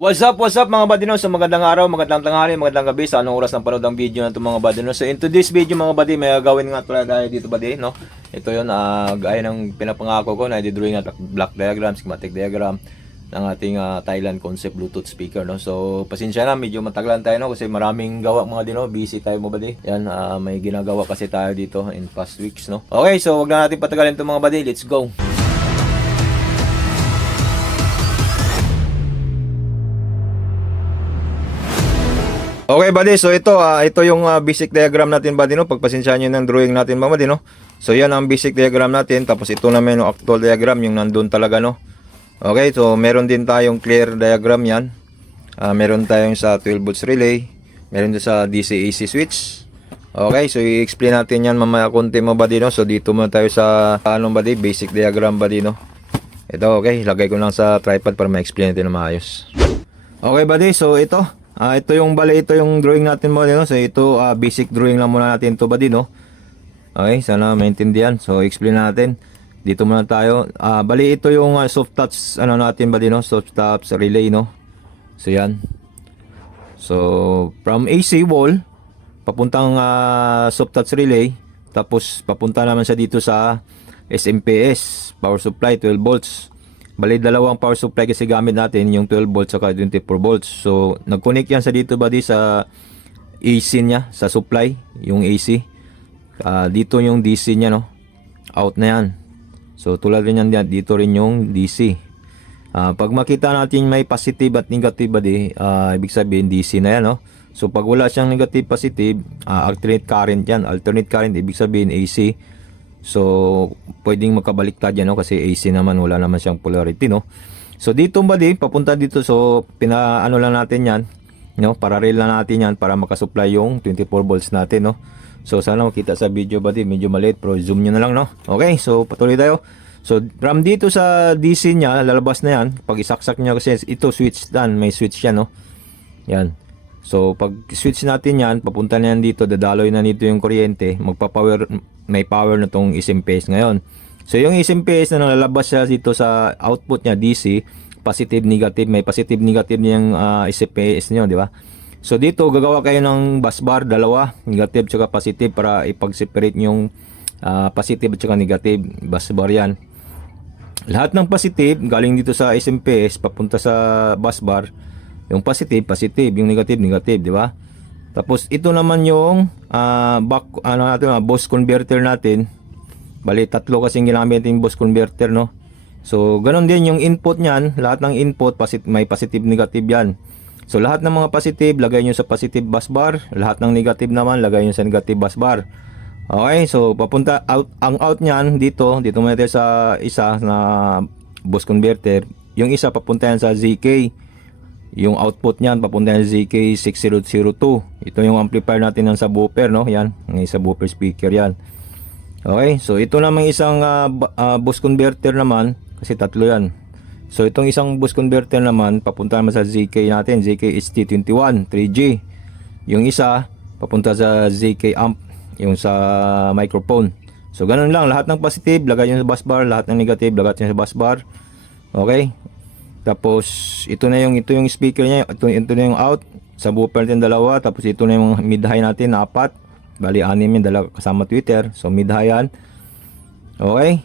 What's up mga buddy no? So magandang araw, magandang tanghali, magandang gabi sa anong oras ng panood ng video na ito mga buddy no? So into this video mga buddy, may gagawin nga pala tayo dito buddy no? Ito yun, gaya ng pinapangako ko na i-drawing at block diagram, schematic diagram ng ating Thailand concept Bluetooth speaker no? So pasensya na, medyo matagalan tayo no? Kasi maraming gawa mga buddy no? Busy tayo mga buddy. Yan, may ginagawa kasi tayo dito in past weeks no? Okay, so wag na natin patagalin ito mga buddy, let's go! Okay buddy, so ito yung basic diagram natin buddy no. Pagpasensyahan niyo ng drawing natin buddy no. So yan ang basic diagram natin, tapos ito naman yung actual diagram, yung nandun talaga no. Okay, so meron din tayong clear diagram yan. Meron tayong sa 12 volts relay, meron din sa DC-AC switch. Okay, so i-explain natin yan mamaya konti mga buddy no. So dito muna tayo sa buddy, basic diagram buddy no. Ito okay, lagay ko lang sa tripod para ma-explain natin na maayos. Okay buddy, so ito ito yung drawing natin buddy no. So ito basic drawing lang muna natin to buddy no. Okay, sana maintindihan. So explain natin. Dito muna tayo. Bali ito yung soft touch natin buddy no, soft touch relay no. So yan. So from AC wall papuntang soft touch relay, tapos papunta naman siya dito sa SMPS power supply 12 volts. Bali dalawang power supply kasi gamit natin, yung 12 volts at 24 volts. So nag-connect yan sa dito buddy sa AC niya, sa supply, yung AC. Dito yung DC niya no. Out na yan. So tulad rin yan dito rin yung DC. Pag makita natin may positive at negative buddy, ibig sabihin DC na yan no. So pag wala siyang negative positive, alternate current yan. Alternate current ibig sabihin AC. So pwedeng makabaliktad yan no, kasi AC naman, wala naman siyang polarity no. So dito buddy, papunta dito, so pinaano lang natin yan no, parallel lang natin yan para makasupply yung 24 volts natin no. So sana makita sa video buddy, medyo maliit pero zoom nyo na lang no. Okay, so patuloy tayo. So from dito sa DC nya, lalabas na yan. Pag isaksak nya kasi ito switch dan, may switch yan no. Yan. So pag switch natin yan, papunta na yan dito, dadaloy na dito yung kuryente, magpa-power, may power na tong SMPS ngayon. So yung SMPS na nalalabas siya dito sa output niya DC, positive negative, may positive negative niyang SMPS niyo, di ba? So dito gagawa kayo ng bus bar, dalawa, negative tsaka positive, para ipag-separate yung positive at tsaka negative bus bar yan. Lahat ng positive galing dito sa SMPS papunta sa bus bar. Yung positive, positive, yung negative, negative, di ba? Tapos ito naman yung boost converter natin. Bali tatlo kasing ginamit yung boost converter no. So ganun din yung input niyan, lahat ng input may positive, negative yan. So lahat ng mga positive lagay nyo sa positive bus bar, lahat ng negative naman lagay nyo sa negative bus bar. Okay, so papunta out, ang out niyan dito muna tayo sa isa na boost converter. Yung isa papunta yan sa ZK. Yung output niyan papunta sa ZK6002. Ito yung amplifier natin ng subwoofer no. Yan, ng subwoofer speaker yan. Okay, so ito namang isang boost converter naman, kasi tatlo yan. So itong isang boost converter naman papunta naman sa ZK natin, ZK-ST21 3G. Yung isa papunta sa ZK amp, yung sa microphone. So ganun lang, lahat ng positive lagay nyo sa bus bar, lahat ng negative lagay nyo sa bus bar. Okay. Tapos ito yung speaker niya, ito na yung out, subwoofer natin dalawa, tapos ito na yung mid high natin, 4. Bali 6 yung dalawa kasama tweeter. So mid high yan. Okay.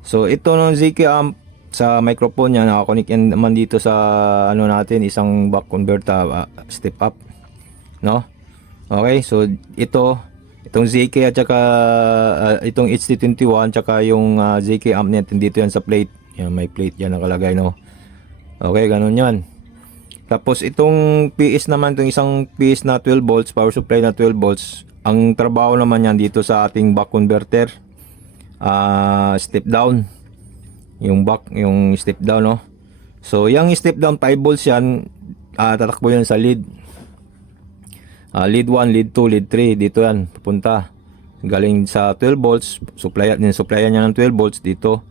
So ito ng ZK amp sa microphone niya, nakakonik yan naman dito sa natin, isang back converter step up no. Okay, so itong ZK at saka itong HT21 tsaka yung ZK amp natin dito yan sa plate. Yan, may plate yan nakalagay no. Okay, ganun yan. Tapos itong PS naman, itong isang PS na 12 volts, power supply na 12 volts. Ang trabaho naman yan dito sa ating back converter, step down. Yung step down no. So yung step down 5 volts yan, tatakbo yan sa lead. Lead 1, lead 2, lead 3, dito yan pupunta. Galing sa 12 volts, supplyan niya ng 12 volts dito.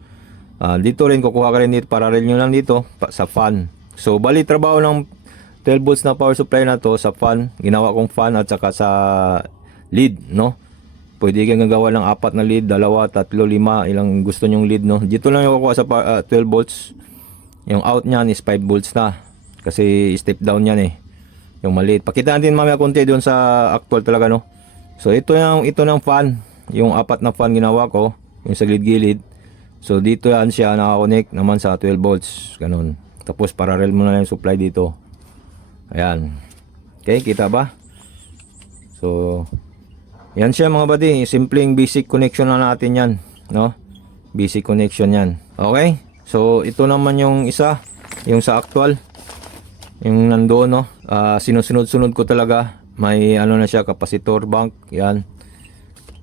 Dito rin kukuha ka rin dito, parallel nyo lang dito sa fan. So bali trabaho ng 12 volts na power supply na to sa fan, ginawa kong fan at saka sa lead no. Pwede kang gagawa ng 4 na lead, 2, 3, 5, ilang gusto nyong lead no. Dito lang yung kukuha sa 12 volts. Yung out niyan is 5 volts na. Kasi step down yan eh. Yung maliit. Pakita natin mamaya konti doon sa actual talaga, no. So ito ng fan, yung apat na fan ginawa ko, yung sa gilid-gilid. So dito yan siya naka-connect naman sa 12 volts, ganun. Tapos parallel mo na yung supply dito. Ayan. Okay, kita ba? So yan siya mga buddy, simpleng basic connection na natin yan, no? Basic connection yan. Okay? So ito naman yung isa, yung sa actual, yung nandoon, no? Sinusunod-sunod ko talaga. May ano na siya, capacitor bank, yan.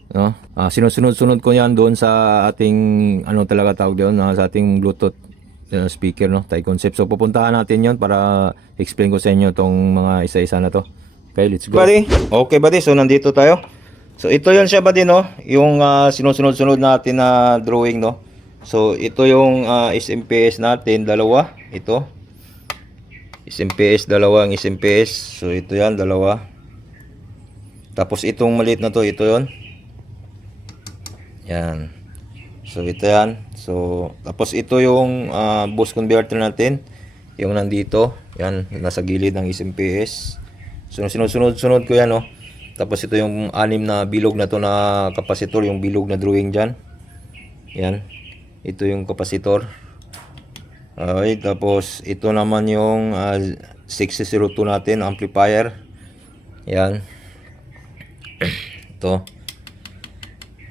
No? Sinusunod-sunod ko yan doon sa ating ano talaga tawag doon, sa ating Bluetooth speaker, no? Thai concept. So pupuntahan natin yon para explain ko sa inyo tong mga isa-isa na to. Okay, let's go. Buddy. Okay, buddy. So nandito tayo. So ito yon siya, buddy, no? Yung sinusunod-sunod natin na drawing, no? So ito yung SMPS natin, dalawa. Ito. SMPS, dalawang SMPS. So ito yan, dalawa. Tapos itong maliit na to, ito yon. Yan. So ito yan. So tapos ito yung boost converter natin, yung nandito, yan, nasa gilid ng SMPS. So sinusunod-sunod ko yan, no. Tapos ito yung anim na bilog na to na capacitor, yung bilog na drawing dyan. Yan. Ito yung capacitor. Okay, tapos ito naman yung 6002 natin, amplifier. Yan. Ito.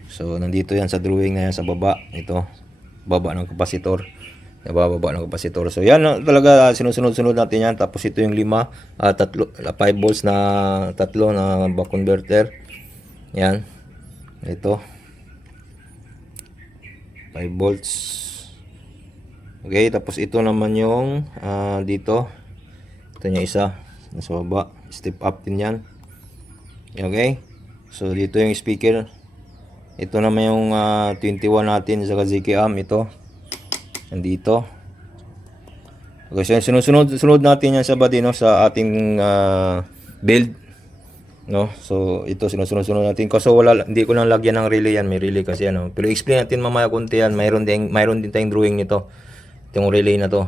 So nandito yan sa drawing na yan sa baba. Ito, baba ng kapasitor. Nabababa ng kapasitor. So yan talaga, sinusunod-sunod natin yan. Tapos ito yung 5 volts na tatlo na buck converter. Yan. Ito. 5 volts. Okay, tapos ito naman yung dito. Ito yung isa. Nasa baba. Step up din yan. Okay. So dito yung speaker. Ito naman yung 21 natin sa ZK-AM. Ito. Nandito. Okay, so sinusunod natin yan sa body, no, sa ating build, no. So ito sinusunod natin kasi hindi ko lang lagyan ng relay yan, may relay kasi ano. Pero explain natin mamaya konti yan. Mayroon din tayong drawing nito. Itong relay na to.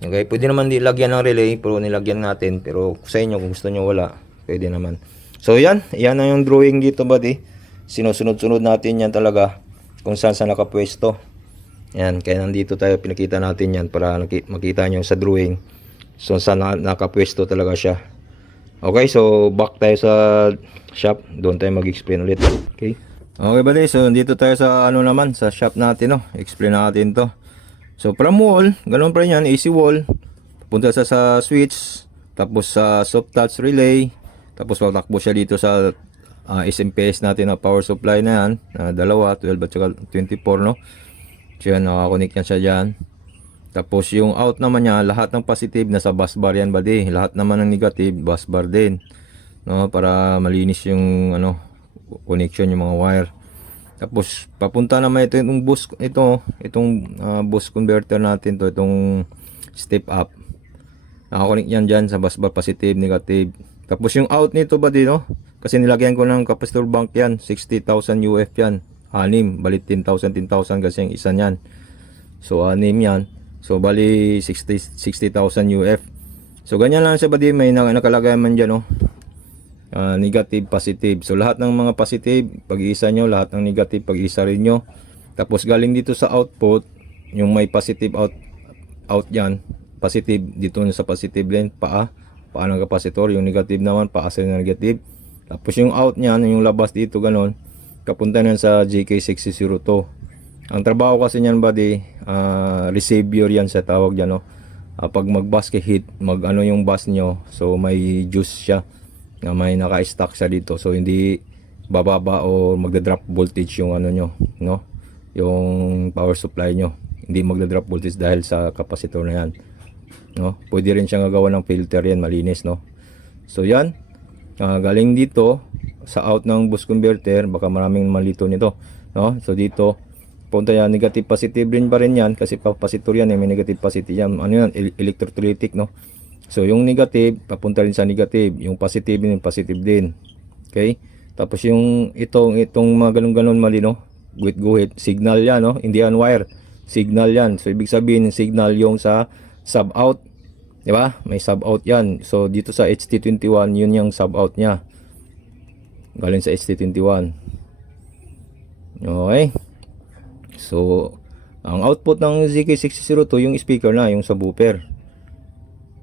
Okay, pwede naman lagyan ng relay, pero nilagyan natin. Pero sa inyo kung gusto niyo wala, pwede naman. So yan na yung drawing dito, buddy. Sinusunod-sunod natin yan talaga kung saan nakapwesto. Yan, kaya nandito tayo, pinakita natin yan para makita nyo sa drawing. So saan nakapwesto talaga siya. Okay, so back tayo sa shop. Doon tayo mag-explain ulit. Okay. Okay, buddy. So dito tayo sa ano naman, sa shop natin, no. Explain natin to. So from wall, ganun pa rin yan, AC wall. Punta sa switch, tapos sa soft touch relay, tapos patakbo siya dito sa SMPS natin na power supply na yan, dalawa, 12 at saka 24, no. So yan, nakakonect yan siya dyan. Tapos yung out naman niya, lahat ng positive nasa bus bar yan, buddy. Lahat naman ng negative, bus bar din, no, para malinis yung ano, connection, yung mga wire. Tapos papunta naman itong boost converter natin to, itong step up. Nakakonect yan dyan sa bus bar, positive, negative. Tapos yung out nito, buddy, no, kasi nilagyan ko ng capacitor bank yan, 60,000 UF yan. 6, bali 10,000 kasi yung isa niyan. So 6 yan. So bali 60,000 UF. So ganyan lang siya, buddy, may nakalagay man diyan, no. Negative, positive. So lahat ng mga positive pag-iisa nyo, lahat ng negative pag-iisa rin nyo. Tapos galing dito sa output, yung may positive out yan, positive dito sa positive din, paa ng capacitor, yung negative naman paa sa negative. Tapos yung out niyan, yung labas dito ganon, kapunta na sa GK6002. Ang trabaho kasi niyan, buddy, receiver yan sa tawag diyan, no. Pag mag-basket hit, mag-ano yung bus nyo, so may juice siya na may naka-stack siya dito, so hindi bababa o magda-drop voltage yung ano nyo, no, yung power supply nyo. Hindi magda-drop voltage dahil sa capacitor na yan, no. Pwede rin siyang gagawa ng filter yan, malinis, no. So yan, galing dito sa out ng boost converter, baka maraming malito nito, no. So dito punta yan, negative positive rin pa rin yan kasi capacitor yan, may negative positive yan, ano yan, electrolytic, no. So yung negative papunta rin sa negative, yung positive din positive din. Okay, tapos yung itong mga ganun malino, guhit signal yan, no, hindi yan wire, signal yan. So ibig sabihin yung signal yung sa sub out, Di ba? May sub out yan. So dito sa HT21, yun yung sub out niya. Galing sa HT21. Okay. So ang output ng ZK6002 yung speaker na, yung subwoofer.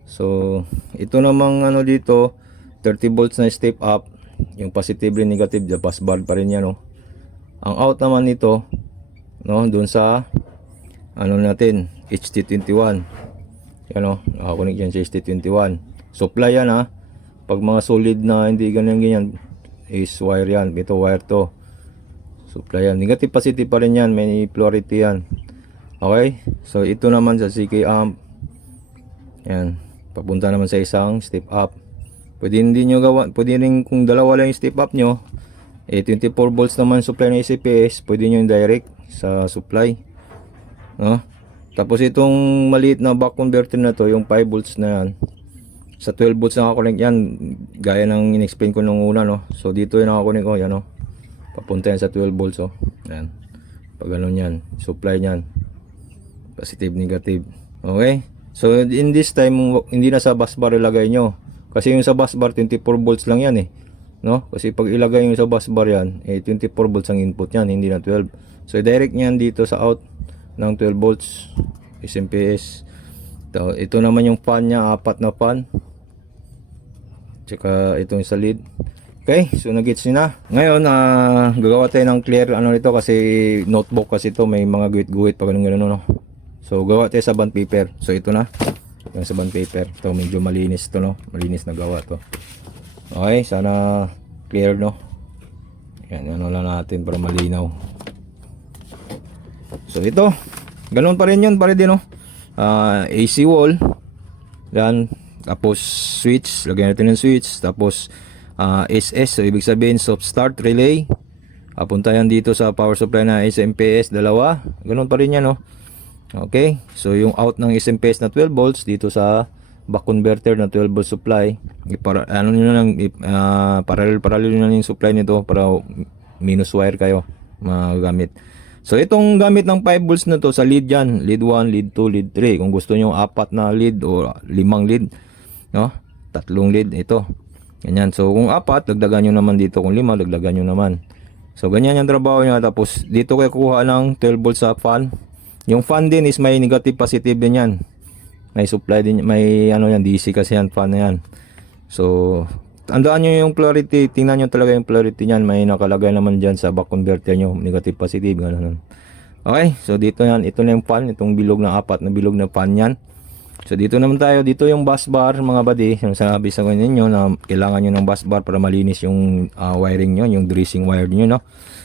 So ito namang ano dito, 30 volts na step up, yung positive rin negative, the bus bar pa rin yan, no. Ang out naman nito, no, dun sa ano natin, HT21. Yan, no, nakakunik yan sa HT21. Supply yan, ha. Pag mga solid na hindi ganyan is wire yan. Ito wire to. Supply yan. Negative positive pa rin yan, may polarity yan. Okay, so ito naman sa CK amp. Yan, papunta naman sa isang step up. Pwede hindi nyo gawa, pwede rin kung dalawa lang yung step up nyo, 24 volts naman supply ng ACPS, pwede nyo yung direct sa supply, no? Tapos itong maliit na buck converter na to, yung 5 volts na yan, sa 12 volts nakakonect yan, gaya ng in-explain ko nung una, no? So dito yung nakakonect ko, yan, no? Papunta yan sa 12 volts, oh. Yan, pag ganun yan, supply yan, positive, negative. Okay, so in this time, hindi na sa bus bar ilagay nyo. Kasi yung sa bus bar 24 volts lang yan, no? Kasi pag ilagay yung sa bus bar yan, 24 volts ang input yan, hindi na 12. So direct niyan dito sa out ng 12 volts SMPS. Ito naman yung fan niya, 4 na fan. Tsaka itong sa lead. Okay, so nagets niyo na. Ngayon, gagawa tayo ng clear ano nito, kasi notebook kasi ito, may mga guhit-guhit pa ganun, no? So gawa tayo sa bond paper. So ito na yung sa bond paper. Ito medyo malinis to, no? Malinis na gawa to. Okay, sana clear, no? Yan, ano lang natin para malinaw. So ito, ganun pa rin yun, pare din, no? AC wall. Yan, tapos switch, lagyan natin ng switch. Tapos SS, so ibig sabihin soft start relay. Punta yan dito sa power supply na SMPS dalawa. Ganun pa rin yan, no? Okay, so yung out ng SMPS na 12 volts dito sa buck converter na 12 volt supply, para ano niyo lang, parallel nyo lang yung supply nito para minus wire kayo magamit. So itong gamit ng 5 volts na to sa lead yan, lead 1, lead 2, lead 3. Kung gusto nyo 4 na lead o 5 lead, no? 3 lead ito. Ganyan. So kung 4, dagdagan nyo naman dito. Kung 5, dagdagan nyo naman. So ganyan yung trabaho nyo. Tapos dito kayo kuha ng 12 volts sa fan. Yung fan din is may negative positive din yan. May supply din, may ano yan, DC kasi yan, fan na yan. So tandaan nyo yung polarity, tingnan nyo talaga yung polarity nyan. May nakalagay naman dyan sa buck converter nyo, negative positive, gano'n. Okay, so dito yan, ito na yung fan, itong bilog na 4 na bilog na fan yan. So dito naman tayo, dito yung bus bar mga buddy. Yung sabi sa ninyo na kailangan nyo ng bus bar para malinis yung wiring nyo, yung dressing wire nyo, no?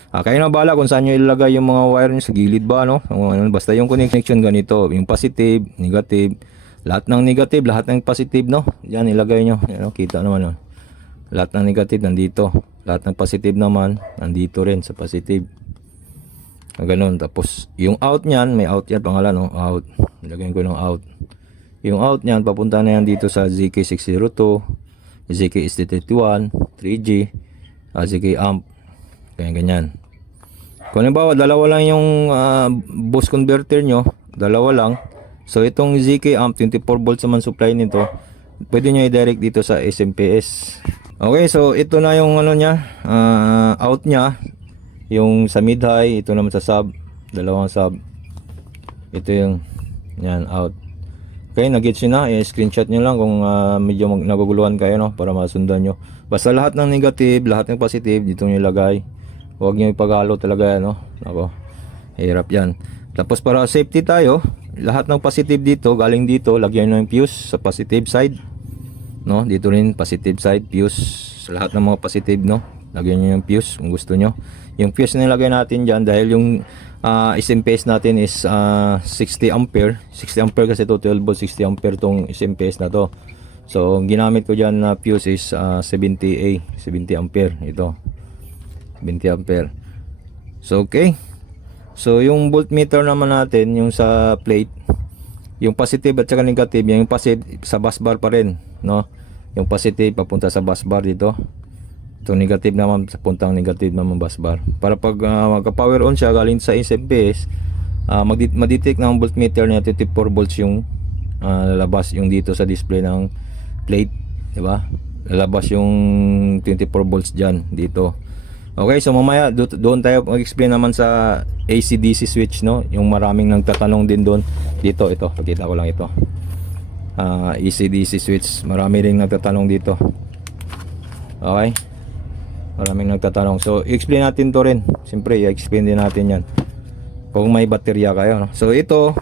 Kayo na bala kung saan nyo ilagay yung mga wire nyo, sa gilid ba, no? Basta yung connection ganito, yung positive, negative, lahat ng negative, lahat ng positive, no? Yan ilagay nyo, yan, no? Kita naman, no? Lahat ng negative nandito, lahat ng positive naman nandito rin sa positive. Ganun. Tapos yung out nyan, may out yan pangalan, no? Out, ilagay ko ng out. Yung out nyan, papunta na yan dito sa ZK602, ZK-ST31, 3G, ZK amp. Kaya ganyan. Kung halimbawa, dalawa lang yung boost converter nyo, dalawa lang. So itong ZK amp, 24 volts naman supply nito, pwede nyo i-direct dito sa SMPS. Okay, so ito na yung ano nya, out nya. Yung sa mid-high, ito naman sa sub, dalawang sub. Ito yung, yan, out. Okay, nag-gets nyo na, screenshot nyo lang kung medyo naguguluhan kayo, no, para masundan nyo. Basta lahat ng negative, lahat ng positive, dito nyo ilagay. Huwag nyo ipaghalo talaga, no. Ako, hirap yan. Tapos para safety tayo, lahat ng positive dito, galing dito, lagyan nyo yung fuse sa positive side, no. Dito rin, positive side, fuse. Sa lahat ng mga positive, no, lagyan nyo yung fuse kung gusto nyo. Yung fuse na nilagay natin dyan, dahil yung SMPS natin is 60 ampere. 60 ampere kasi to, 12 volt, 60 ampere tong SMPS na to. So, ginamit ko dyan na fuse is 70A, 70 ampere. Ito, 20 ampere. So, okay. So, yung voltmeter naman natin, yung sa plate, yung positive at saka negative, yung positive sa bus bar pa rin, no? Yung positive papunta sa bus bar dito. Ito negative naman, puntang negative naman bus bar. Para pag magka-power on siya galing sa SMPS, madetect ng voltmeter niya 24 volts yung lalabas yung dito sa display ng plate, di ba? Lalabas yung 24 volts dyan dito. Okay, so mamaya doon tayo mag-explain naman sa AC/DC switch, no? Yung maraming nagtatanong din doon. Dito, ito, pakita ko lang ito. AC/DC switch, marami ring nagtatanong dito. Okay? Maraming nagtatanong. So, i-explain natin to rin. Siyempre, i-explain din natin yan. Kung may baterya kayo, no? So, ito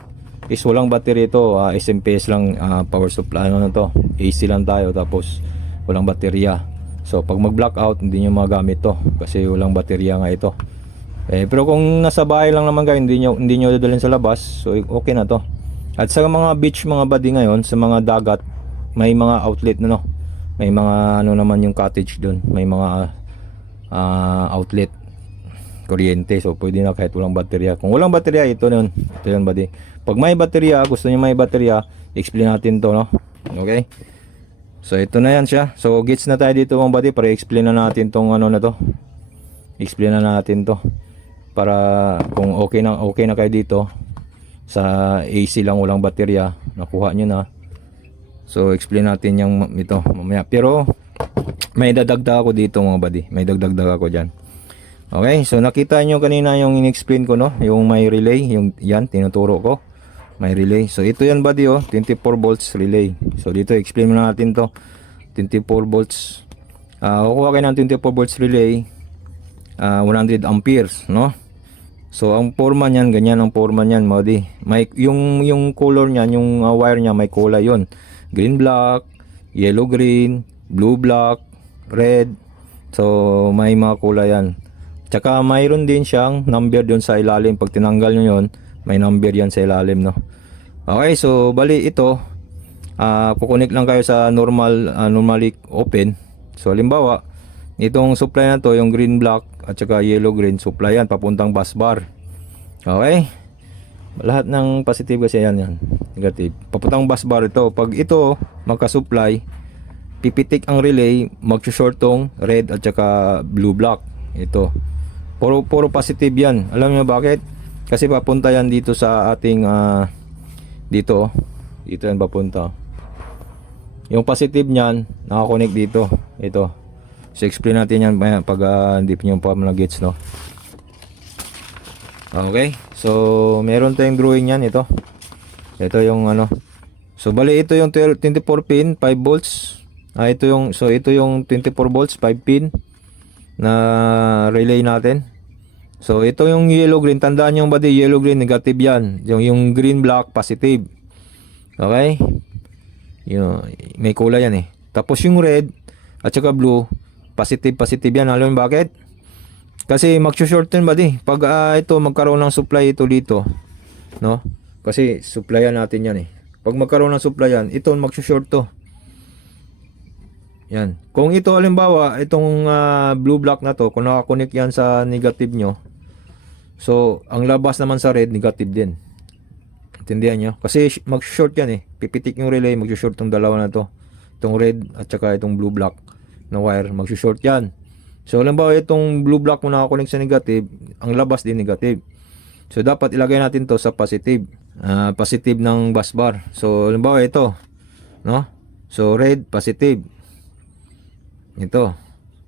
is walang battery ito. SMPS lang, power supply. Ano na to? AC lang tayo. Tapos, walang baterya. So pag mag-blackout hindi nyo magamit to kasi walang baterya nga ito. Pero kung nasa bahay lang naman kayo, hindi nyo dadalhin sa labas, so okay na to. At sa mga beach, mga buddy, ngayon sa mga dagat, may mga outlet na, no? May mga ano naman yung cottage doon, may mga outlet kuryente, so pwede na kahit walang baterya. Kung walang baterya, ito yun buddy. Pag may baterya, gusto nyo may baterya, explain natin to, no? Okay. So ito na yan siya. So gets na tayo dito mga buddy, para explain na natin tong ano na to. Explain na natin to para kung okay na kayo dito sa AC lang walang baterya, nakuha nyo na. So explain natin yung ito mamaya. Pero may dadagdag ako dito mga buddy. May dagdag ako diyan. Okay, so nakita nyo kanina yung in-explain ko, no? Yung may relay, yung yan tinuturo ko. May relay. So ito yan buddy, 24 volts relay. So dito explain muna natin to. 24 volts. Kukuha kayo ng 24 volts relay. 100 amperes, no? So ang forma niyan, ganyan ang forma niyan, buddy. May yung color niyan, yung wire niya may kulay 'yon. Green black, yellow green, blue black, red. So may mga kulay yan. Tsaka mayroon din siyang number doon sa ilalim. Pag tinanggal nyo 'yon, may number yan sa ilalim, no? Okay, so bali ito kukunik lang kayo sa normally open. So halimbawa itong supply na to, yung green black at saka yellow green, supply yan papuntang bus bar. Okay, lahat ng positive kasi yan negative, papuntang bus bar ito. Pag ito magka-supply, pipitik ang relay, mag-short tong red at saka blue black. Ito puro positive yan. Alam niyo bakit? Kasi papunta yan dito sa ating dito yan papunta. Yung positive niyan naka-connect dito. Ito. So explain natin yan pag hindi nyo pa gets, no? Okay. So meron tayong drawing yan, ito. Ito yung ano. So bali ito yung 24 pin, 5 volts. Ito yung 24 volts, 5 pin na relay natin. So ito yung yellow green, tandaan nyo ba, yellow green negative yan. Yung green black positive. Okay? May kulay yan eh. Tapos yung red at saka blue positive yan. Alam mo bakit? Kasi mag-short yun, buddy. Pag ito magkaroon ng supply ito dito, no? Kasi supplyan natin yan eh. Pag magkaroon ng supply yan, ito mag-short to. Yan. Kung ito halimbawa, itong blue black na to, kung nakakonek yan sa negative nyo, so ang labas naman sa red, negative din. Intindihan nyo? Kasi mag-short yan eh. Pipitik yung relay, mag-short tong dalawa na to. Itong red at saka itong blue black na wire, mag-short yan. So halimbawa itong blue black mo nakakonek sa negative, ang labas din negative. So dapat ilagay natin to sa positive. Positive ng bus bar. So halimbawa ito, no? So red, positive. Ito.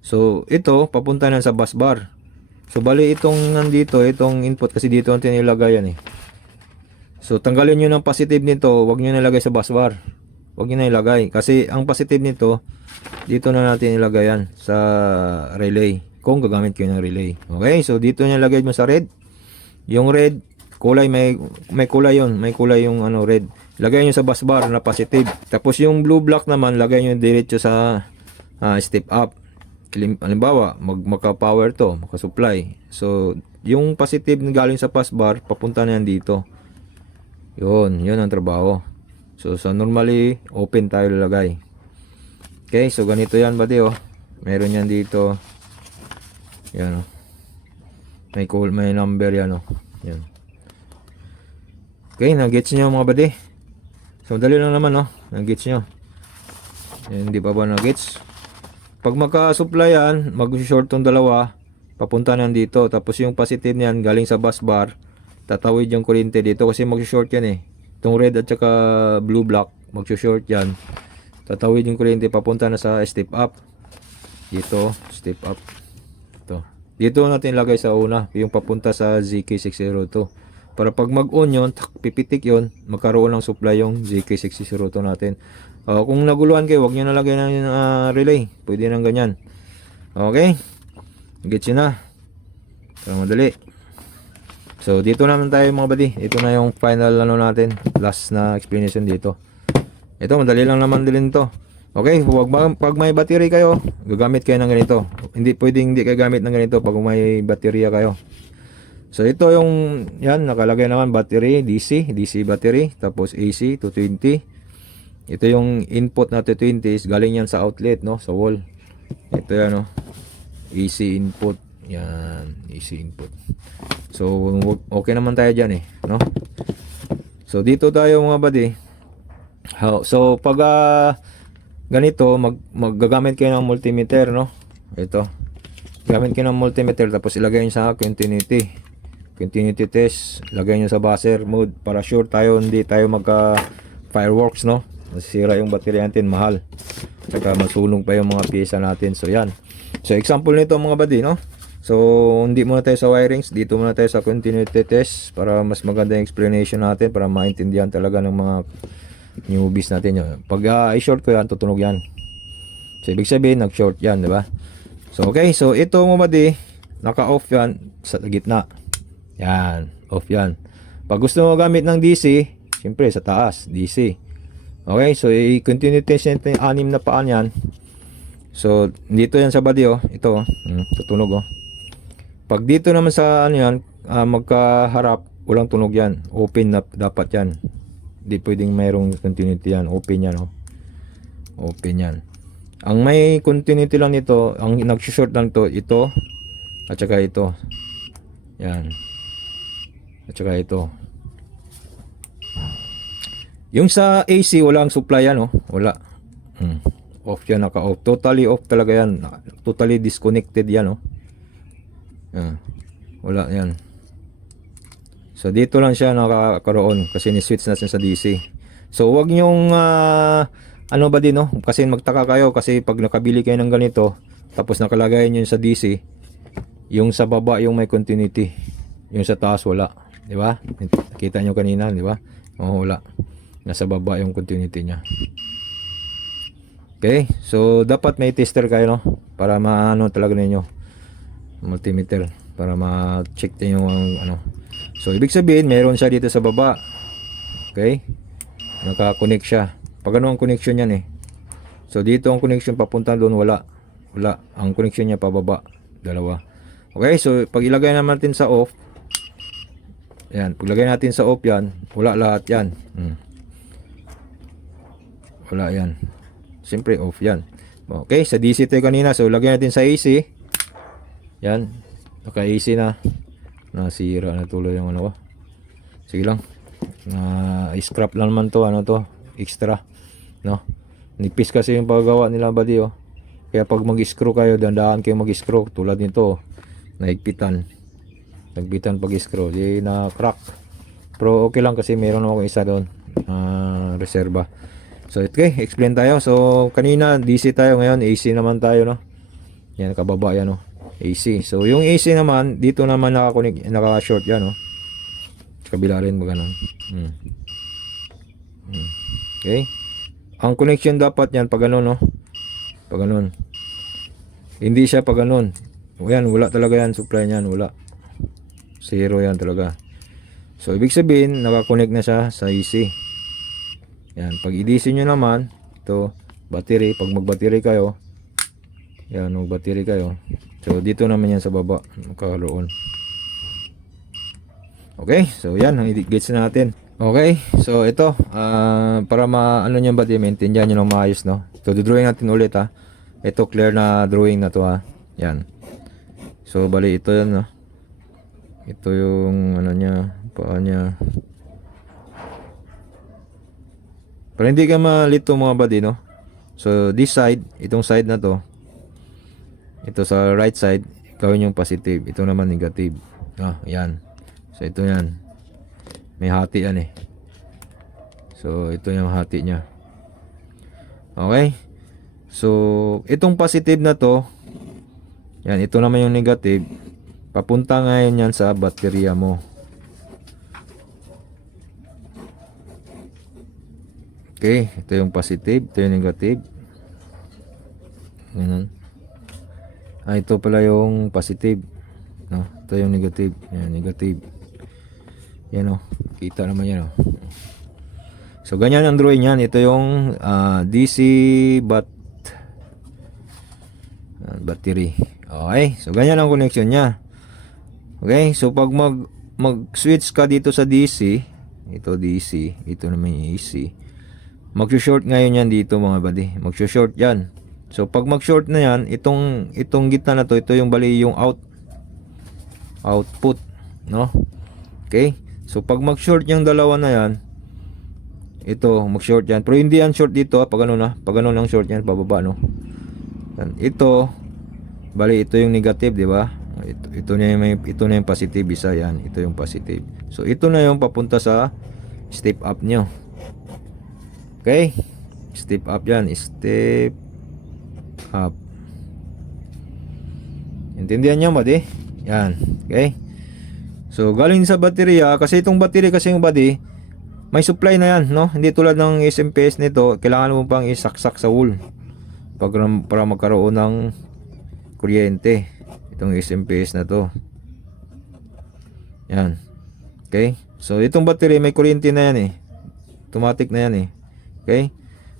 So ito papunta na sa bus bar. So bali itong nandito, itong input kasi dito ang tinilagay yan eh. So tanggalin niyo ng positive nito, wag niyo na ilagay sa bus bar. Wag niyo na ilagay kasi ang positive nito dito na natin ilagay yan sa relay. Kung gagamit kayo ng relay. Okay? So dito niyo ilagay mo sa red. Yung red kulay may kulay yon, may kulay yung ano red. Lagay niyo sa bus bar na positive. Tapos yung blue black naman lagay niyo diretso sa step up. Halimbawa, magka-power to, maka-supply. So, yung positive na galing sa bus bar, papunta na yan dito. Yun ang trabaho. So normally, open tayo lalagay. Okay, so ganito yan, buddy, Meron yan dito. Yan, may number yan, Yan. Okay, nag-gets nyo mga buddy. So, dali lang naman, nag-gets nyo. Yan, hindi pa ba nag-gets? Pag magka-supply yan, mag-short tong dalawa, papunta na dito. Tapos yung positive niyan galing sa bus bar, tatawid yung kuryente dito kasi mag-short yan eh. itong red at saka blue block, magso-short yan. Tatawid yung kuryente papunta na sa step up. Dito, step up. Ito. Dito natin lagay sa una, yung papunta sa ZK602. Para pag mag-on yun, pipitik yun, magkaroon ng supply yung ZK602 natin. Kung naguluhan kayo, huwag nyo nalagay ng relay. Pwede nang ganyan. Okay? Gets nyo na. So, madali. So, dito naman tayo mga buddy. Ito na yung final ano natin. Last na explanation dito. Ito, madali lang naman din to. Okay, pag may battery kayo, gagamit kayo ng ganito. Hindi pwedeng hindi kayo gamit ng ganito pag may baterya kayo. So ito yung yan nakalagay naman battery DC battery, tapos AC 220. Ito yung input na 220 is galing yan sa outlet, no, sa wall. Ito yan, no. AC input. Yan, AC input. So okay naman tayo diyan no. So dito tayo mga buddy. So pag ganito, maggagamit kayo ng multimeter, no? Ito. Gamit kayo ng multimeter tapos ilagay nyo sa continuity. Continuity test. Lagay nyo sa buzzer mode para sure tayo hindi tayo magka fireworks, no? Masisira yung battery natin, mahal. Saka masunog pa yung mga pyesa natin. So yan. So example nito mga buddy, no? So hindi muna tayo sa wirings. Dito muna tayo sa continuity test para mas maganda yung explanation natin para maintindihan talaga ng mga newbies natin yun. Pag i-short ko yan, tutunog yan. So ibig sabihin nag-short yan, di ba? So okay, so ito mga buddy, naka-off yan sa gitna. Yan, off yan. Pag gusto mo gamit ng DC, siyempre sa taas, DC. Okay, so i-continue test natin yung 6 na paan yan. So dito yan sa body, oh. Ito, tutunog, oh. Pag dito naman sa ano yan, magkaharap, walang tunog yan. Open na dapat yan. Di pwedeng mayroong continuity yan. Open yan, oh. Open yan. Ang may continuity lang nito, ang nag-short lang to, ito at saka ito. Yan. At saka ito. Yung sa AC, walang supply yan, oh. Wala. Off yan, naka-off. Totally off talaga yan. Totally disconnected yan, oh. Wala yan. So dito lang siya nakakaroon kasi ni-switch natin sa DC. So wag nyong ano ba din, no? Kasi magtaka kayo kasi pag nakabili kayo ng ganito tapos nakalagay niyo sa DC, yung sa baba yung may continuity, yung sa taas wala, di ba? Nakita niyo kanina, di ba? Wala. Nasa baba yung continuity niya. Okay? So dapat may tester kayo, no? Para maano talaga ninyo multimeter para ma-check niyo yung ano. So, ibig sabihin, meron siya dito sa baba. Okay? Naka-connect siya. Pag ano ang connection yan, So, dito ang connection papunta doon, wala. Wala. Ang connection niya pababa. Dalawa. Okay? So, pag ilagay naman natin sa off, yan. Pag ilagay natin sa off yan, wala lahat yan. Wala yan. Siyempre, off yan. Okay? Sa DC tayo kanina. So, ilagay natin sa AC. Yan. Naka-AC na. Nasira na tuloy yung ano ko. Sige lang. Scrap lang naman to, ano to, extra, no? Nipis kasi yung paggawa nila buddy, oh. Kaya pag mag-screw kayo, dandaan kayo mag-screw tulad nito, naigpitan pag screw, di na crack. Pero okay lang kasi meron akong isa doon, reserva. So okay, explain tayo. So kanina DC tayo, ngayon AC naman tayo, no? Yan, kababa yan, no? AC. So yung AC naman dito naman naka-short yan, no? Kabila rin ba ganun? Okay. Ang connection dapat yan pag ganun, no? Pag ganun. Hindi siya pag ganun. Yan, wala talaga yan supply niyan, wala. Zero yan talaga. So ibig sabihin naka-connect na siya sa AC. Yan, pag i-DC nyo naman, ito battery, pag mag-battery kayo, yan, mag-battery kayo. So dito naman yan sa baba magkakaroon. Okay, so yan ang gauge natin. Okay, so ito para maano niyan ba di maintindihan niyo ng maayos, no? So drawing natin ulit, ha. Ito clear na drawing na to, ha. Yan. So bali ito yan, no. Ito yung ano niya, paa niya. Para hindi ka malito mga buddy, no. So this side, itong side na to, ito sa right side, gawin yung positive. Ito naman negative. Yan. So ito yan. May hati yan, So ito yung hati niya. Okay? So itong positive na to, yan, ito naman yung negative. Papunta ngayon yan sa baterya mo. Okay, ito yung positive, ito yung negative. Ganun. Ito pala yung positive. No, ito yung negative. Yan, negative. Yan o, kita naman yan o. So ganyan ang drawing yan. Ito yung DC battery. Okay, so ganyan ang connection niya. Okay, so pag mag-switch ka dito sa DC, ito DC, ito naman yung AC. Mag-short ngayon yan dito mga buddy. Mag-short yan. So pag mag-short na yan, itong gitna na to, ito yung bali yung output, no? Okay? So pag mag-short yung dalawa na yan, ito mag-short yan. Pero hindi yan short dito, pag ano na, pag ano lang short yan, bababa, no? Yan. Ito bali ito yung negative, di ba? Ito na yung positive, isa yan. Ito yung positive. So ito na yung papunta sa step up nyo. Okay? Step up yan. Step up. Intindihan nyo, buddy? Yan. Okay? So galing sa baterya, kasi itong battery kasi yung buddy, may supply na yan, no? Hindi tulad ng SMPS nito, kailangan mo pang isaksak sa wall para magkaroon ng kuryente. Itong SMPS na to. Yan. Okay? So itong battery may kuryente na yan eh. Automatic na yan eh. Okay?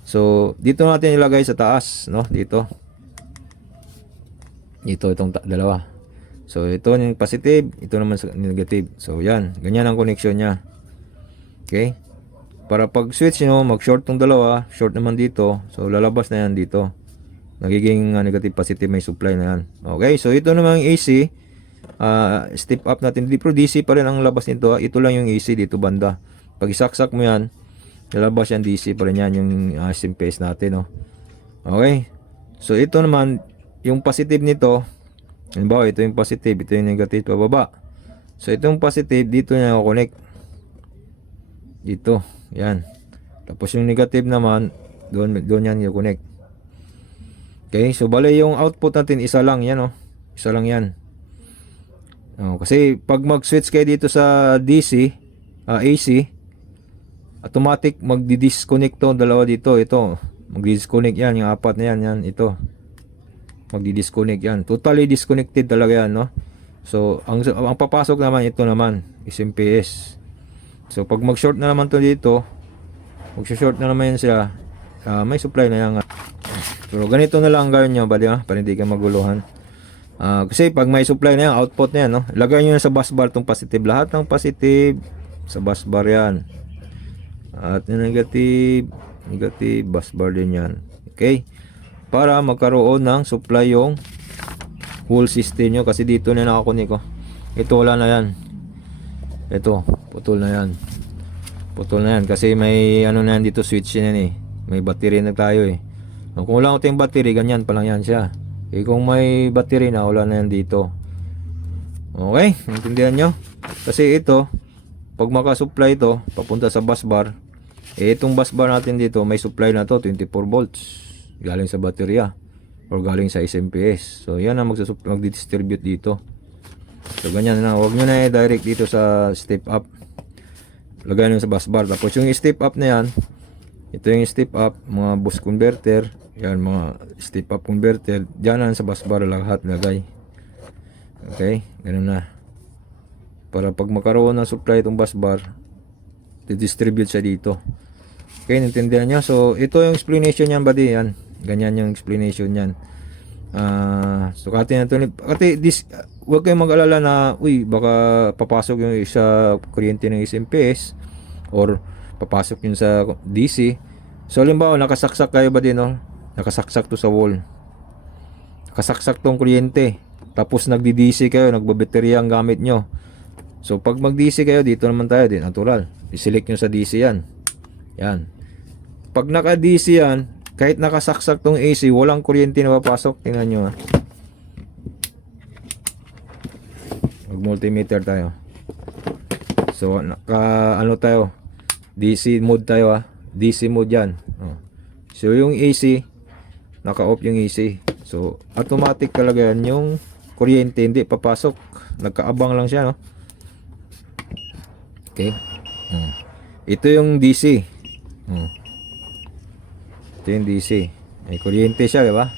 So dito natin ilagay sa taas, no? Dito. Itong dalawa. So ito yung positive, ito naman negative. So yan, ganyan ang connection niya. Okay? Para pag switch nyo, mag-short tong dalawa, short naman dito. So lalabas na yan dito. Nagiging negative positive, may supply na yan. Okay, so ito naman yung AC. Step up natin. Pero DC pa rin ang labas nito. Ito lang yung AC dito banda. Pag isaksak mo yan, lalabas yan DC pa rin yan yung SMPS natin. No? Okay, so ito naman, yung positive nito. Halimbawa, ito yung positive, ito yung negative pababa. So itong positive, dito niya connect. Dito, yan. Tapos yung negative naman, doon yan yung connect. Okay, so bale yung output natin isa lang yan, oh. Isa lang yan. Kasi pag mag-switch kayo dito sa DC, AC, automatic magdi-disconnect to, dalawa dito, ito. Magdi-disconnect yan, yung apat na yan, ito. Magdi-disconnect yan. Totally disconnected talaga yan, no? So ang papasok naman ito naman, SMPS. So pag mag-short na naman to dito, mag-short na naman yan siya. May supply na yan. So ganito na lang gawin nyo, buddy, para hindi ka maguluhan. Kasi pag may supply na yan, output na yan, no? Lagay nyo na sa bus bar tong positive. Lahat ng positive sa bus bar yan. At yung negative bus bar din yan. Okay? Para magkaroon ng supply yung whole system nyo. Kasi dito na nakakunik ko. Ito wala na yan. Ito, putol na yan. Putol na yan. Kasi may ano na yan dito, switch yan eh. May battery na tayo eh. Kung wala ko tayong battery, ganyan pa lang yan siya. Kung may battery na, wala na yan dito. Okay, intindihan nyo? Kasi ito, pag makasupply ito, papunta sa bus bar, itong bus bar natin dito, may supply na to, 24 volts. Galing sa baterya. Or galing sa SMPS. So, yan ang magdidistribute dito. So, ganyan na. Huwag nyo na direct dito sa step up. Lagay nyo sa bus bar. Tapos yung step up na yan, ito yung step up, mga boost converter. Yan, mga step up converter. Diyan na sa bus bar lahat lagay. Okay, ganun na. Para pag magkaroon ng supply itong bus bar, didistribute siya dito. Okay, naintindihan nyo? So, ito yung explanation niyan, buddy. Yan. Ganyan yung explanation niyan. Sukatin natin. Huwag kayong mag-alala na, uy, baka papasok yung isa kuryente ng SMPS or papasok yun sa DC. So, halimbawa, nakasaksak kayo ba din, no? Nakasaksak to sa wall. Nakasaksak tong kuryente. Tapos nagdi-DC kayo, nagbabaterya ang gamit nyo. So, pag mag-DC kayo, dito naman tayo din, natural. I-select nyo sa DC yan. Yan. Pag naka-DC yan, kahit nakasaksak tong AC, walang kuryente na papasok. Tingnan nyo, ha. Mag-multimeter tayo. So, ano tayo? DC mode tayo DC mode yan. So yung AC, naka-off yung AC. So automatic talaga yan, yung kuryente hindi papasok, nagkaabang lang siya, no? Okay. Ito yung DC. Ito yung DC. May kuryente siya, di ba?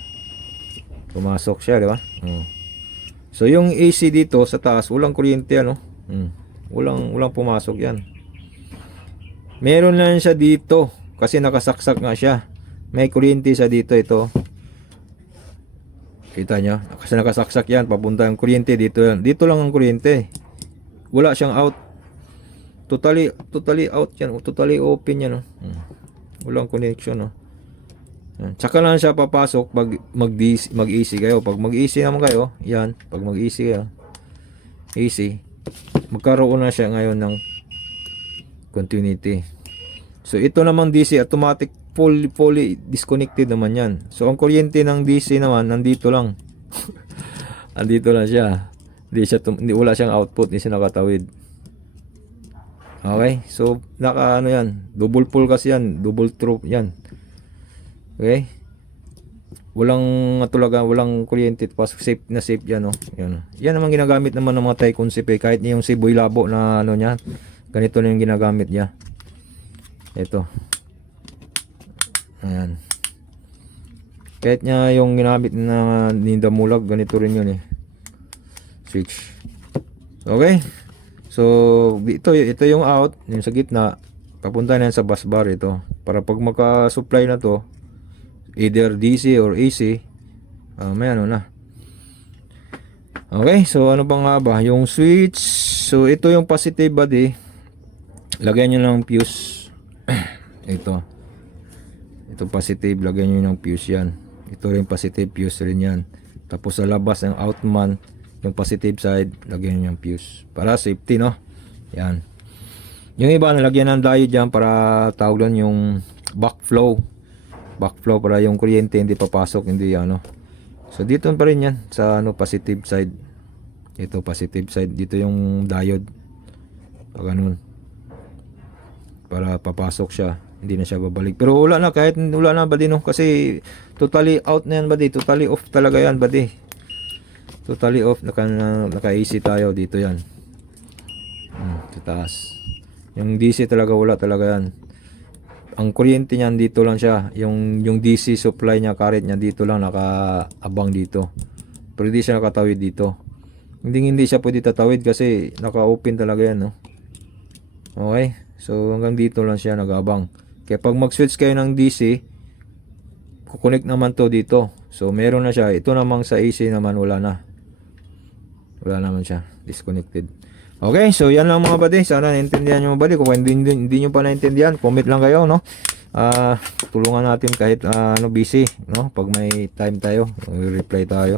Pumasok siya, di ba? So yung AC dito sa taas, walang kuryente, ano? Walang pumasok yan. Meron lang siya dito kasi nakasaksak nga siya. May kuryente sa dito, ito. Kita nyo? Kasi nakasaksak yan, papunta yung kuryente dito yan. Dito lang ang kuryente. Wala siyang out. Totally out yan. Totally open yan. Walang connection. Tsaka lang siya papasok pag mag-AC kayo. Pag mag-AC naman kayo, yan. Pag mag-AC kayo, AC, magkaroon na siya ngayon ng continuity. So ito naman DC, automatic fully disconnected naman yan. So ang kuryente ng DC naman nandito lang. Andito lang siya. Hindi wala siyang output, hindi siya nakatawid. Okay? So naka ano yan, double pole kasi yan, double throw yan. Okay? Walang talaga, walang kuryente pasok, safe na safe yan, no. Yan naman ginagamit naman ng mga Tycoon Sip, kahit yung Siboy Labo na ano niya. Ganito na yung ginagamit niya. Ito. Ayan. Kahit niya yung ginamit na Ninja Mulag, ganito rin yun switch. Okay. So ito yung out, yung sa gitna, papunta na yan sa bus bar ito. Para pag maka-supply na to, either DC or AC, may ano na. Okay, so ano pa nga ba? Yung switch, so ito yung positive body. Lagyan nyo ng fuse. Ito positive, lagyan nyo ng fuse yan. Ito rin positive, fuse rin yan. Tapos sa labas ng outman, yung positive side, lagyan nyo ng fuse. Para safety, no? Yan. Yung iba, nalagyan ng diode dyan para tawag lang yung backflow para yung kuryente hindi papasok, hindi ano. So dito pa rin yan sa ano, positive side. Ito positive side, dito yung diode. Pag ganun, para papasok siya, hindi na siya babalik. Pero wala na, kahit wala na buddy, no? Kasi totally out na yan buddy, totally off talaga yan buddy. Totally off, naka-AC tayo dito yan. Sa taas. Yung DC talaga wala talaga yan. Ang kuryente niyan dito lang siya, yung DC supply niya, current niya dito lang, nakaabang dito. Pero hindi siya nakatawid dito. Hindi siya pwede tatawid kasi naka-open talaga yan, no? Okay, so hanggang dito lang siya nag-abang. Kaya pag mag-switch kayo ng DC, kukonek naman to dito. So meron na siya. Ito namang sa AC naman wala naman siya, disconnected. Okay, so yan lang mga buddy. Sana naintindihan nyo mga buddy. Kung hindi nyo pa naintindihan, comment lang kayo, no? Tulungan natin kahit busy, no? Pag may time tayo, reply tayo.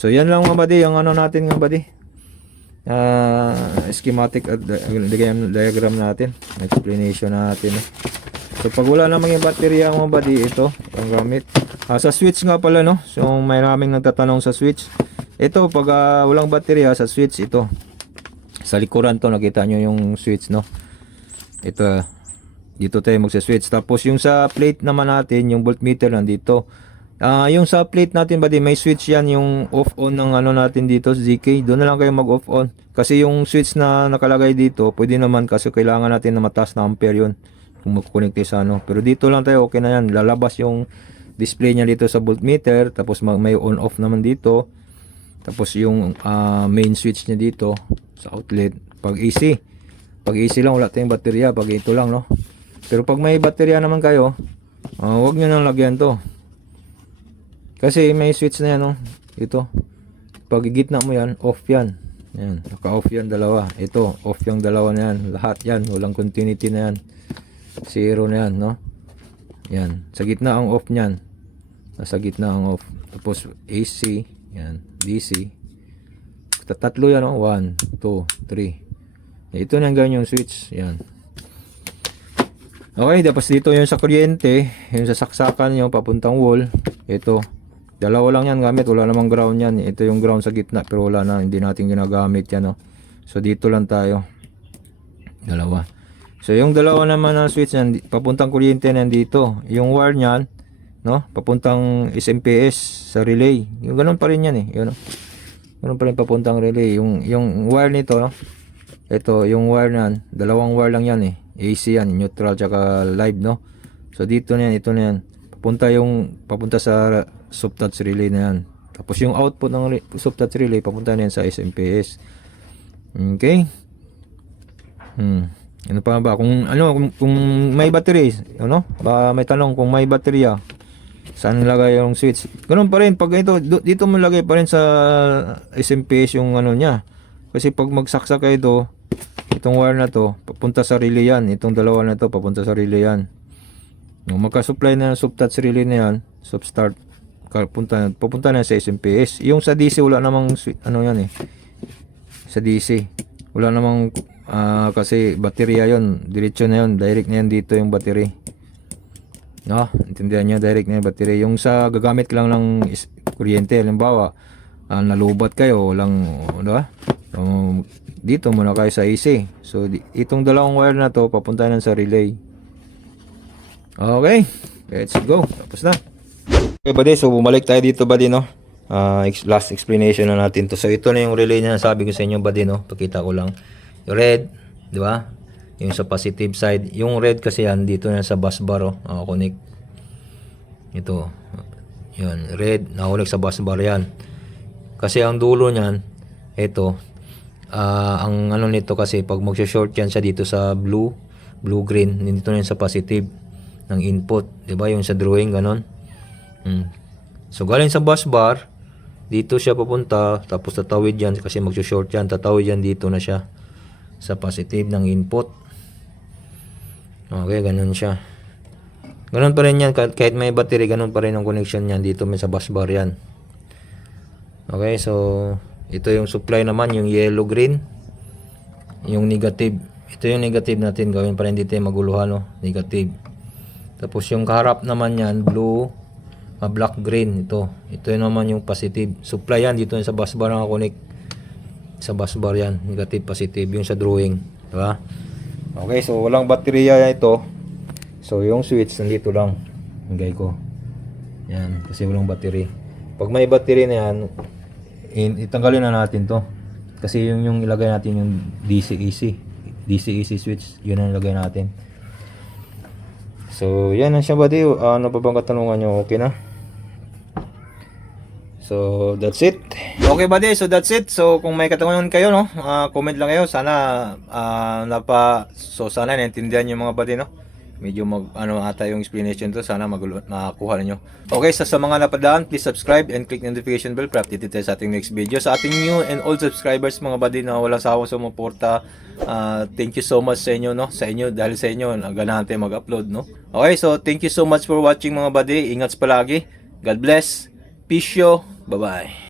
So yan lang mga buddy, ang ano natin mga buddy. Schematic at diagram natin, explanation natin. So pag wala namang yung baterya mga buddy, ito ang gamit. Sa switch nga pala, no? So may maraming nagtatanong sa switch. Ito pag walang baterya sa switch, ito sa likuran to, nakita nyo yung switch, no? Ito, dito tayo magsa-switch. Tapos yung sa plate naman natin, yung voltmeter nandito. Yung sa plate natin buddy, may switch yan, yung off-on ng ano natin dito, ZK. Doon na lang kayo mag-off-on. Kasi yung switch na nakalagay dito, pwede naman kasi kailangan natin na mataas na ampere yun. Kung magkukonekte sa ano. Pero dito lang tayo, okay na yan. Lalabas yung display niya dito sa voltmeter. Tapos may on-off naman dito. Tapos yung main switch niya dito sa outlet. Pag AC lang, wala tayong baterya. Pag ito lang, no? Pero pag may baterya naman kayo, wag nyo nang lagyan to. Kasi may switch na yan, no? Ito. Pag gitna mo yan, off yan. Yan. Naka-off yan dalawa. Ito, off yung dalawa na yan. Lahat yan. Walang continuity na yan. Zero na yan, no? Yan. Sa gitna ang off nyan. Nasa gitna ang off. Tapos AC. Yan. DC. Tatlo yan, no? 1, 2, 3. Ito na yung switch. Yan. Okay, tapos dito yung sa kuryente, yung sa saksakan yung papuntang wall. Ito. Dalawa lang yan gamit, wala namang ground yan. Ito yung ground sa gitna, pero wala na, hindi natin ginagamit yan, no? So dito lang tayo. Dalawa. So yung dalawa naman na switch niyan, papuntang kuryente nandito. Yung wire niyan, no? Papuntang SMPS sa relay. Yung ganun pa rin yan eh. Yun, no? Ganun pa rin papuntang relay. Yung wire nito, no? Ito, yung wire niyan, dalawang wire lang yan eh. AC yan, neutral tsaka live, no? So dito na yan, ito na yan. Papunta sa soft touch relay na yan. Tapos yung output ng soft touch relay papunta na yan sa SMPS. Okay? Ano pa ba kung may battery, ano? Ba may tanong kung may baterya. Saan nilagay yung switch? Ganun pa rin pag ito dito mo lagay pa rin sa SMPS yung ano niya. Kasi pag magsaksak kayo ito, itong wire na to papunta sa relay yan. Itong dalawa na to papunta sa relay yan. Nung magka-supply na ng soft touch relay na yan, soft start papunta na sa SMPS. Yung sa DC wala namang ano yan eh. Sa DC wala namang kasi baterya yon, diretso na yon, direct na yan dito yung battery, no? Intindihan nyo, direct na yung battery. Yung sa gagamit ka lang ng kuryente, halimbawa nalubat kayo, walang ano, dito muna kayo sa AC. So itong dalawang wire na to papunta na sa relay. Okay, let's go. Tapos na. Okay buddy, so bumalik tayo dito buddy, no? Last explanation na natin to. So ito na yung relay na sabi ko sa inyo buddy, no? Pakita ko lang. Yung red, di ba? Yung sa positive side. Yung red kasi yan, dito na sa bus bar, oh. Connect. Ito. Yan, red, nakakunik sa bus bar yan. Kasi ang dulo niyan, ito, ang ano nito kasi, pag mag-short yan siya dito sa blue-green, dito na yan sa positive ng input. Di ba? Yung sa drawing, ganon. So, galing sa bus bar, dito siya papunta, tapos tatawid yan, kasi mag-short yan, tatawid yan dito na siya sa positive ng input. Okay, ganun siya. Ganun pa rin yan, kahit may battery, ganun pa rin ang connection niyan dito may sa bus bar yan. Okay, so ito yung supply naman, yung yellow green, yung negative. Ito yung negative natin, gawin pa rin dito yung maguluhan, no? Negative. Tapos yung kaharap naman yan, blue, black green, ito naman yung positive. Supply yan dito sa bus bar, nakakonect sa bus bar yan, negative, positive, yung sa drawing, diba? Okay, so walang baterya ito. So yung switch nandito lang, hanggang ko yan, kasi walang battery. Pag may battery na yan, itanggalin na natin to, kasi yung ilagay natin yung DC-AC switch, yun ang ilagay natin. So yan ang siya buddy. Ano pa bang katanungan nyo? Okay na? So that's it. Okay buddy, so that's it. So kung may katanungan kayo, no, comment lang kayo. Sana sana naintindihan yung mga buddy, no. Medyo ata yung explanation to, sana makuha niyo. Okay, sa mga napadaan, please subscribe and click notification bell para update tayo sa ating next video. Sa ating new and old subscribers mga buddy na walang sawang sumuporta, thank you so much sa inyo, no. Sa inyo, dahil sa inyo ganahan tayo mag-upload, no. Okay, so thank you so much for watching mga buddy. Ingat palagi. God bless. Peace yo. Bye-bye.